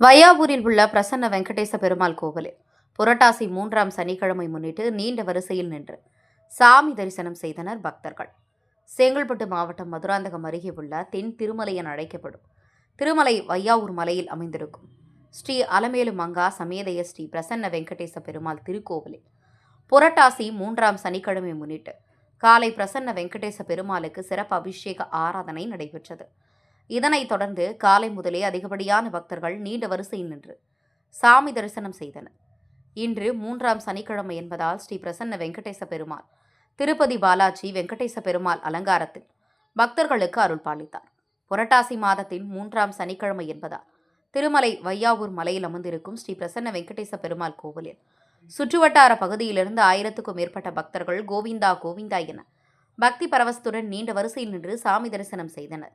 வையாபூரில் உள்ள பிரசன்ன வெங்கடேச பெருமாள் கோவிலில் புரட்டாசி மூன்றாம் சனிக்கிழமை முன்னிட்டு நீண்ட வரிசையில் நின்று சாமி தரிசனம் செய்தனர் பக்தர்கள். செங்கல்பட்டு மாவட்டம் மதுராந்தகம் அருகே உள்ள தென் திருமலை என அழைக்கப்படும் திருமலை வையாவூர் மலையில் அமைந்திருக்கும் ஸ்ரீ அலமேலு மங்கா சமேதய ஸ்ரீ பிரசன்ன வெங்கடேச பெருமாள் திருக்கோவிலில் புரட்டாசி மூன்றாம் சனிக்கிழமை முன்னிட்டு காலை பிரசன்ன வெங்கடேச பெருமாளுக்கு சிறப்பு அபிஷேக ஆராதனை நடைபெற்றது. இதனைத் தொடர்ந்து காலை முதலே அதிகப்படியான பக்தர்கள் நீண்ட வரிசையில் நின்று சாமி தரிசனம் செய்தனர். இன்று மூன்றாம் சனிக்கிழமை என்பதால் ஸ்ரீ பிரசன்ன வெங்கடேச பெருமாள் திருப்பதி பாலாஜி வெங்கடேச பெருமாள் அலங்காரத்தில் பக்தர்களுக்கு அருள் பாலித்தார். புரட்டாசி மாதத்தின் மூன்றாம் சனிக்கிழமை என்பதால் திருமலை வையாவூர் மலையில் அமர்ந்திருக்கும் ஸ்ரீ பிரசன்ன வெங்கடேச பெருமாள் கோவிலில் சுற்றுவட்டார பகுதியிலிருந்து ஆயிரத்துக்கும் மேற்பட்ட பக்தர்கள் கோவிந்தா கோவிந்தா என பக்தி பரவசத்துடன் நீண்ட வரிசையில் நின்று சாமி தரிசனம் செய்தனர்.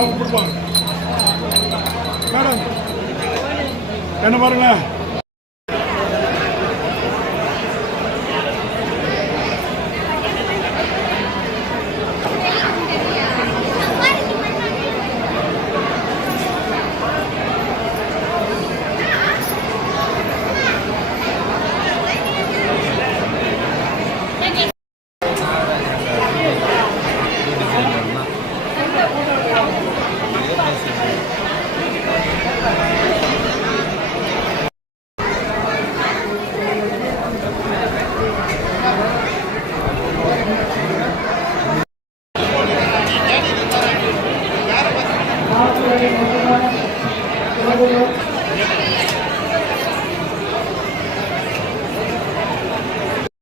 அவங்க கொடுப்பாங்க மேடம் என்ன பாருங்களேன் Yeah.